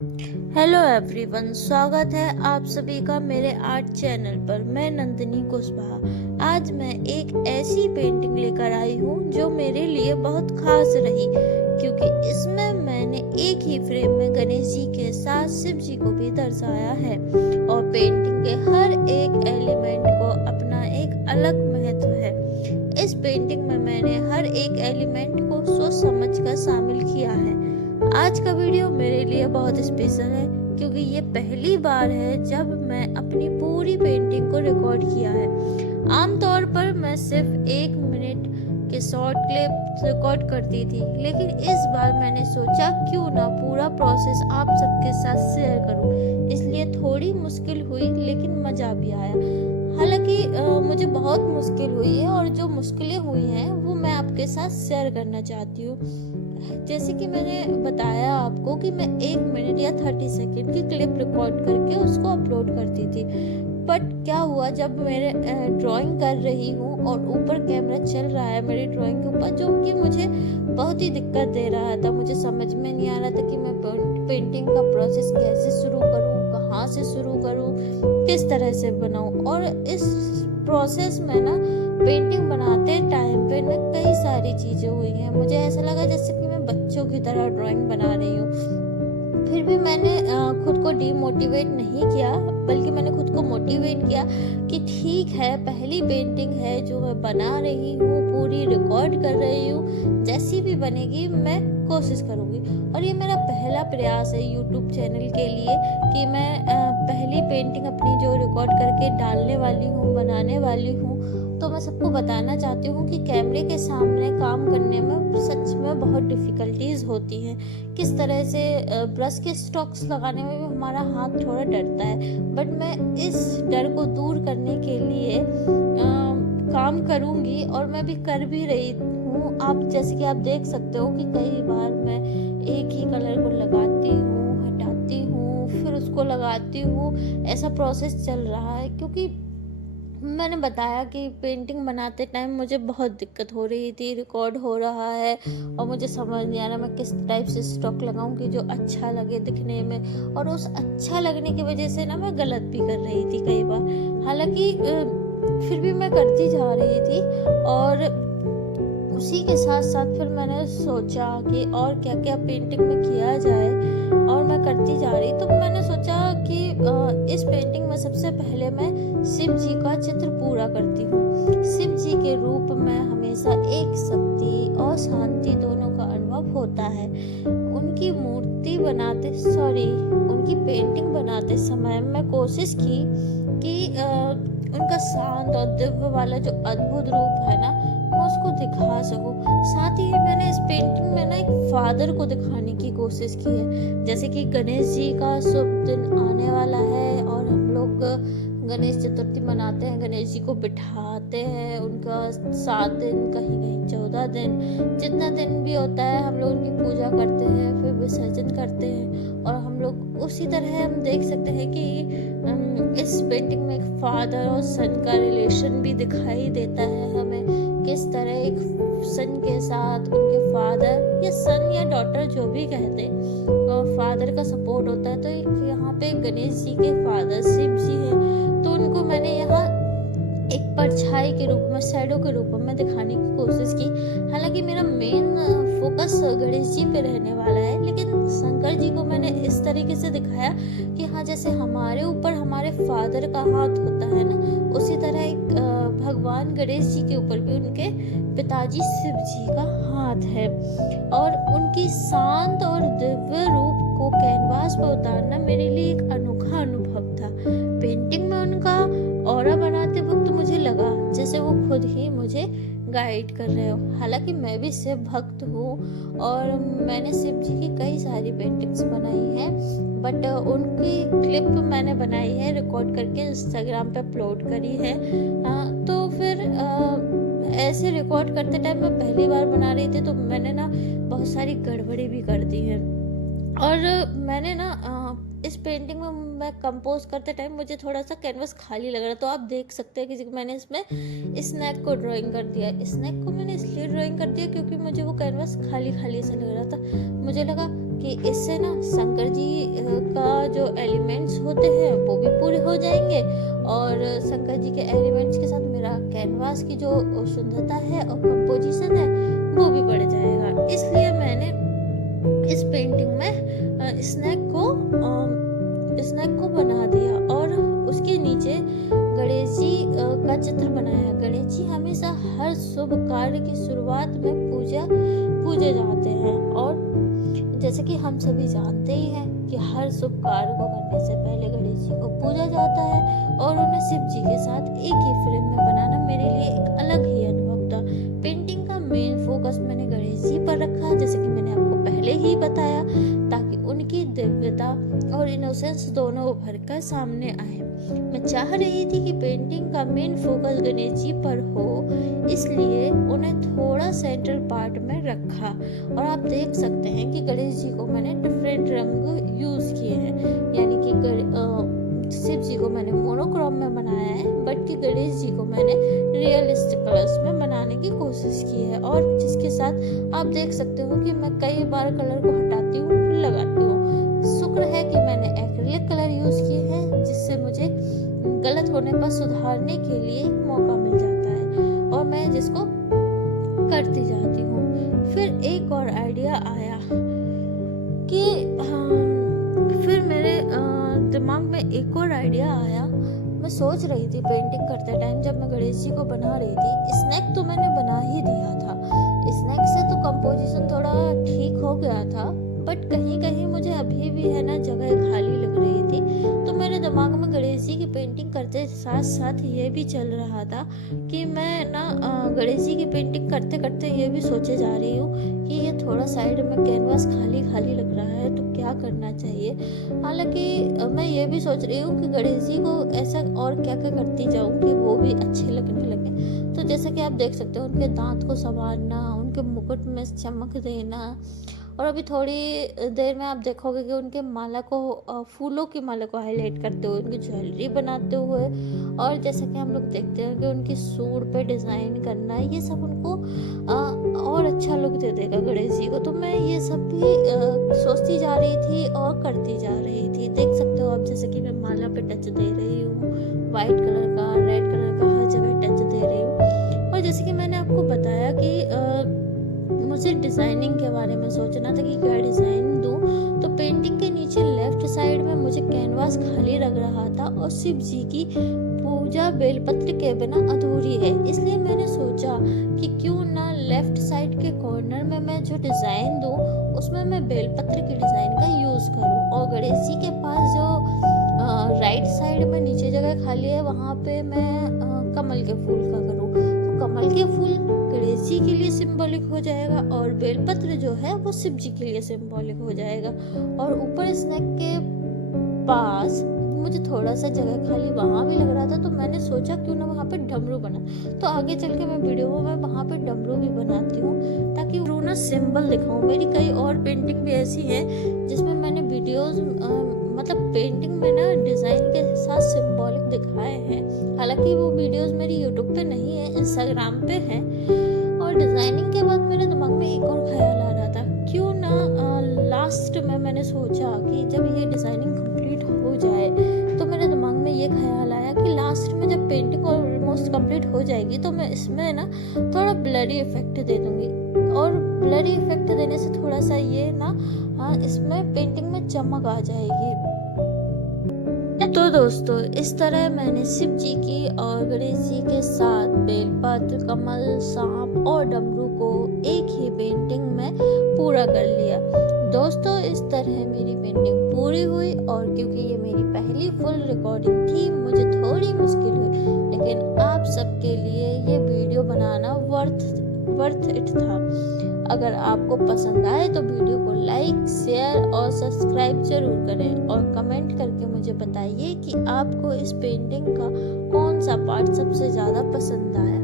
Hello everyone, स्वागत है आप सभी का मेरे आर्ट चैनल पर। मैं नंदिनी कुशवाहा। आज मैं एक ऐसी पेंटिंग लेकर आई हूँ जो मेरे लिए बहुत खास रही, क्योंकि इसमें मैंने एक ही फ्रेम में गणेश जी के साथ शिव जी को भी दर्शाया है और पेंटिंग के हर एक एलिमेंट को अपना एक अलग महत्व है। इस पेंटिंग में मैंने हर एक एलिमेंट को सोच समझ कर शामिल किया है। आज का वीडियो मेरे लिए बहुत स्पेशल है, क्योंकि ये पहली बार है जब मैं अपनी पूरी पेंटिंग को रिकॉर्ड किया है। आमतौर पर मैं सिर्फ 1 मिनट के शॉर्ट क्लिप रिकॉर्ड करती थी, लेकिन इस बार मैंने सोचा क्यों ना पूरा प्रोसेस आप सबके साथ शेयर करूं। इसलिए थोड़ी मुश्किल हुई, लेकिन मज़ा भी आया। हालांकि मुझे बहुत मुश्किल हुई है, और जो मुश्किलें हुई हैं वो मैं आपके साथ शेयर करना चाहती हूँ। जैसे कि मैंने बताया आपको कि मैं 1 मिनट या 30 सेकेंड की क्लिप रिकॉर्ड करके उसको अपलोड करती थी। बट क्या हुआ, जब मेरे ड्राइंग कर रही हूँ और ऊपर कैमरा चल रहा है मेरी ड्राइंग के ऊपर, जो कि मुझे बहुत ही दिक्कत दे रहा था। मुझे समझ में नहीं आ रहा था कि मैं पेंटिंग का प्रोसेस कैसे शुरू करूँ, कहाँ से शुरू करूँ, किस तरह से बनाऊँ। और इस प्रोसेस में ना, पेंटिंग बनाते टाइम पे ना, कई सारी चीज़ें हुई हैं। मुझे ऐसा लगा जैसे कि मैं बच्चों की तरह ड्राइंग बना रही हूँ। फिर भी मैंने खुद को डीमोटिवेट नहीं किया, बल्कि मैंने खुद को मोटिवेट किया कि ठीक है, पहली पेंटिंग है जो मैं बना रही हूँ, पूरी रिकॉर्ड कर रही हूँ। जैसी भी बनेगी मैं कोशिश करूँगी। और ये मेरा पहला प्रयास है यूट्यूब चैनल के लिए कि मैं पहली पेंटिंग अपनी जो रिकॉर्ड करके डालने वाली हूँ, बनाने वाली हूँ। तो मैं सबको बताना चाहती हूँ कि कैमरे के सामने काम करने में सच में बहुत डिफ़िकल्टीज़ होती हैं। किस तरह से ब्रश के स्ट्रोक्स लगाने में भी हमारा हाथ थोड़ा डरता है। बट मैं इस डर को दूर करने के लिए काम करूँगी, और मैं भी कर भी रही हूँ। आप जैसे कि आप देख सकते हो कि कई बार मैं एक ही कलर को लगाती हूँ, हटाती हूँ, फिर उसको लगाती हूँ। ऐसा प्रोसेस चल रहा है, क्योंकि मैंने बताया कि पेंटिंग बनाते टाइम मुझे बहुत दिक्कत हो रही थी। रिकॉर्ड हो रहा है और मुझे समझ नहीं आ रहा मैं किस टाइप से स्टॉक लगाऊं कि जो अच्छा लगे दिखने में। और उस अच्छा लगने की वजह से ना, मैं गलत भी कर रही थी कई बार। हालांकि फिर भी मैं करती जा रही थी। और उसी के साथ साथ फिर मैंने सोचा कि और क्या क्या पेंटिंग में किया जाए, और मैं करती जा रही। तो मैंने सोचा कि इस पेंटिंग में सबसे पहले मैं शिव जी का चित्र पूरा करती हूँ। शिव जी के रूप में हमेशा एक शक्ति और शांति दोनों का अनुभव होता है। उनकी उनकी पेंटिंग बनाते समय मैं कोशिश की कि उनका शांत और दिव्य वाला जो अद्भुत रूप है ना, मैं उसको दिखा सकूं। साथ ही मैंने इस पेंटिंग में ना एक फादर को दिखाने की कोशिश की है। जैसे कि गणेश जी का शुभ दिन आने वाला है, और हम लोग गणेश चतुर्थी मनाते हैं, गणेश जी को बिठाते हैं। उनका 7 दिन, कहीं कहीं 14 दिन, जितना दिन भी होता है, हम लोग उनकी पूजा करते हैं, फिर विसर्जन करते हैं। और हम लोग उसी तरह हम देख सकते हैं कि इस पेंटिंग में एक फादर और सन का रिलेशन भी दिखाई देता है हमें। किस तरह एक सन के साथ उनके फादर या सन या डॉटर जो भी कहते हैं, फादर का सपोर्ट होता है। तो यहाँ पे गणेश जी के फादर शिव जी हैं, तो उनको मैंने यहाँ एक परछाई के रूप में, शैडो के रूप में दिखाने की कोशिश की। हालांकि मेरा मेन फोकस गणेश जी पे रहने वाला है, लेकिन शंकर जी को मैंने इस तरीके से दिखाया कि हाँ, जैसे हमारे ऊपर हमारे फादर का हाथ होता है ना, उसी तरह एक भगवान गणेश जी के ऊपर भी उनके पिताजी शिव जी का हाथ है। और उनकी शांत और दिव्य रूप को कैनवास पर उतारना मेरे लिए एक अनोखा अनुभव था। पेंटिंग में उनका ऑरा बनाते वक्त मुझे लगा जैसे वो खुद ही मुझे गाइड कर रहे हो। हालांकि मैं भी शिव भक्त हूँ, और मैंने शिव जी की कई सारी पेंटिंग्स बनाई हैं। बट उनकी क्लिप मैंने बनाई है, रिकॉर्ड करके इंस्टाग्राम पे अपलोड करी है। तो फिर ऐसे रिकॉर्ड करते टाइम मैं पहली बार बना रही थी, तो मैंने ना बहुत सारी गड़बड़ी भी कर दी है। और मैंने ना इस पेंटिंग में मैं कंपोज करते टाइम मुझे थोड़ा सा कैनवस खाली लग रहा, तो आप देख सकते हैं कि मैंने इसमें स्नैक को ड्राइंग कर दिया। स्नैक को मैंने इसलिए ड्राइंग कर दिया क्योंकि मुझे वो कैनवस खाली खाली से लग रहा था। मुझे लगा कि इससे ना शंकर जी का जो एलिमेंट्स होते हैं वो भी पूरे हो जाएंगे और शंकर जी के एलिमेंट्स के साथ मेरा कैनवास की जो सुंदरता है और कंपोजिशन है वो भी बढ़ जाएगा। इसलिए मैंने इस पेंटिंग में स्नैक को बना दिया और उसके नीचे गणेश जी का चित्र बनाया। गणेश जी हमेशा हर शुभ कार्य की शुरुआत में पूजे जाते हैं और जैसे कि हम सभी जानते ही हैं कि हर शुभ कार्य को करने से पहले गणेश जी को पूजा जाता है और उन्हें शिव जी के साथ एक ही फ्रेम में बनाना मेरे लिए एक अलग ही अनुभव था। पेंटिंग का मेन फोकस मैंने गणेश जी पर रखा, जैसे कि मैंने आपको पहले ही बताया, ताकि उनकी दिव्यता और इनोसेंस दोनों उभर कर सामने आए। मैं चाह रही थी कि पेंटिंग का मेन फोकस गणेश जी पर हो, इसलिए उन्हें थोड़ा सेंट्रल पार्ट में रखा। और आप देख सकते हैं कि गणेश जी को मैंने डिफरेंट रंग यूज किए हैं, यानी कि शिव जी को मैंने मोनोक्रोम में बनाया है, बट कि गणेश जी को मैंने रियलिस्टिक कलर्स में बनाने की कोशिश की है। और जिसके साथ आप देख सकते हो कि मैं कई बार कलर को हटाती हूँ फिर लगाती हूँ। शुक्र है कि मैंने एक्रिलिक कलर यूज किए हैं, जिससे मुझे गलत होने पर सुधारने के लिए एक मौका मिल जाता है और मैं जिसको करती जाती हूँ। फिर एक और आइडिया आया कि फिर मेरे दिमाग में एक और आइडिया आया। मैं सोच रही थी पेंटिंग करते टाइम, जब मैं गणेश जी को बना रही थी, स्नैक तो मैंने बना ही दिया था। स्नैक से तो कंपोजिशन थोड़ा ठीक हो गया था, बट कहीं कहीं मुझे अभी भी है ना जगह खाली लग रही थी। तो मेरे दिमाग में गणेश जी की पेंटिंग करते साथ साथ ये भी चल रहा था कि मैं ना गणेश जी की पेंटिंग करते करते ये भी सोचे जा रही हूँ कि ये थोड़ा साइड में कैनवास खाली खाली लग रहा है, तो क्या करना चाहिए। हालांकि मैं ये भी सोच रही हूँ कि गणेश जी को ऐसा और क्या क्या करती जाऊँ कि वो भी अच्छे लगने लगे। तो जैसा कि आप देख सकते हो, उनके दांत को संवारना, उनके मुकुट में चमक देना, और अभी थोड़ी देर में आप देखोगे कि उनके माला को फूलों की माला को हाईलाइट करते हुए उनकी ज्वेलरी बनाते हुए, और जैसा कि हम लोग देखते हैं कि उनकी सूंड पे डिज़ाइन करना, ये सब उनको और अच्छा लुक दे देगा गणेश जी को। तो मैं ये सब भी सोचती जा रही थी और करती जा रही थी। देख सकते हो आप, जैसे कि मैं माला पे टच दे रही हूँ, वाइट कलर का, रेड कलर का, हर जगह टच दे रही हूँ। और जैसे कि मैंने आपको बताया कि मुझे डिज़ाइनिंग के बारे में सोचना था कि क्या डिज़ाइन दूँ, तो पेंटिंग के नीचे लेफ्ट साइड में मुझे कैनवास खाली लग रहा था और शिव जी की पूजा बेलपत्र के बिना अधूरी है। इसलिए मैंने सोचा कि क्यों ना लेफ्ट साइड के कॉर्नर में मैं जो डिज़ाइन दूँ उसमें मैं बेलपत्र की डिज़ाइन का यूज़ करूँ, और गणेश जी के पास जो राइट साइड में नीचे जगह खाली है वहाँ पे मैं कमल के फूल का करूँ। तो कमल के फूल गणेश जी के लिए सिंबॉलिक हो जाएगा और बेलपत्र जो है वो शिव जी के लिए सिंबॉलिक हो जाएगा। और ऊपर स्नैक के पास मुझे थोड़ा सा जगह खाली वहाँ भी लग रहा था, तो मैंने सोचा क्यों ना वहाँ पे डमरू बना। तो आगे चल के मैं वीडियो में वहाँ पे डमरू भी बनाती हूँ, ताकि वो ना सिंबल दिखाऊँ। मेरी कई और पेंटिंग भी ऐसी हैं जिसमें मैंने वीडियोस मतलब पेंटिंग में ना डिज़ाइन के साथ सिंबॉलिक दिखाए हैं। हालांकि वो वीडियोस मेरी यूट्यूब पे नहीं है, इंस्टाग्राम पे है। और डिज़ाइनिंग के बाद मेरे दिमाग में एक और ख्याल आ रहा था, क्यों ना लास्ट में मैंने सोचा कि जब ये डिज़ाइनिंग कंप्लीट हो जाए, तो मेरे दिमाग में ये ख्याल आया कि लास्ट में जब पेंटिंग ऑलमोस्ट कंप्लीट हो जाएगी तो मैं इसमें ना थोड़ा ब्लरी इफेक्ट दे दूँगी। और ब्लरी इफेक्ट देने से थोड़ा सा ये ना इसमें पेंटिंग में चमक आ जाएगी। तो दोस्तों, इस तरह मैंने शिव जी की और गणेश जी के साथ बेलपत्र, कमल, सांप और डमरू को एक ही पेंटिंग में पूरा कर लिया। दोस्तों, इस तरह मेरी पेंटिंग पूरी हुई, और क्योंकि ये मेरी पहली फुल रिकॉर्डिंग थी, मुझे थोड़ी मुश्किल हुई, लेकिन आप सबके लिए ये वीडियो बनाना वर्थ इट था। अगर आपको पसंद आए तो वीडियो को लाइक, शेयर और सब्सक्राइब जरूर करें, और कमेंट करके मुझे बताइए कि आपको इस पेंटिंग का कौन सा पार्ट सबसे ज़्यादा पसंद आया।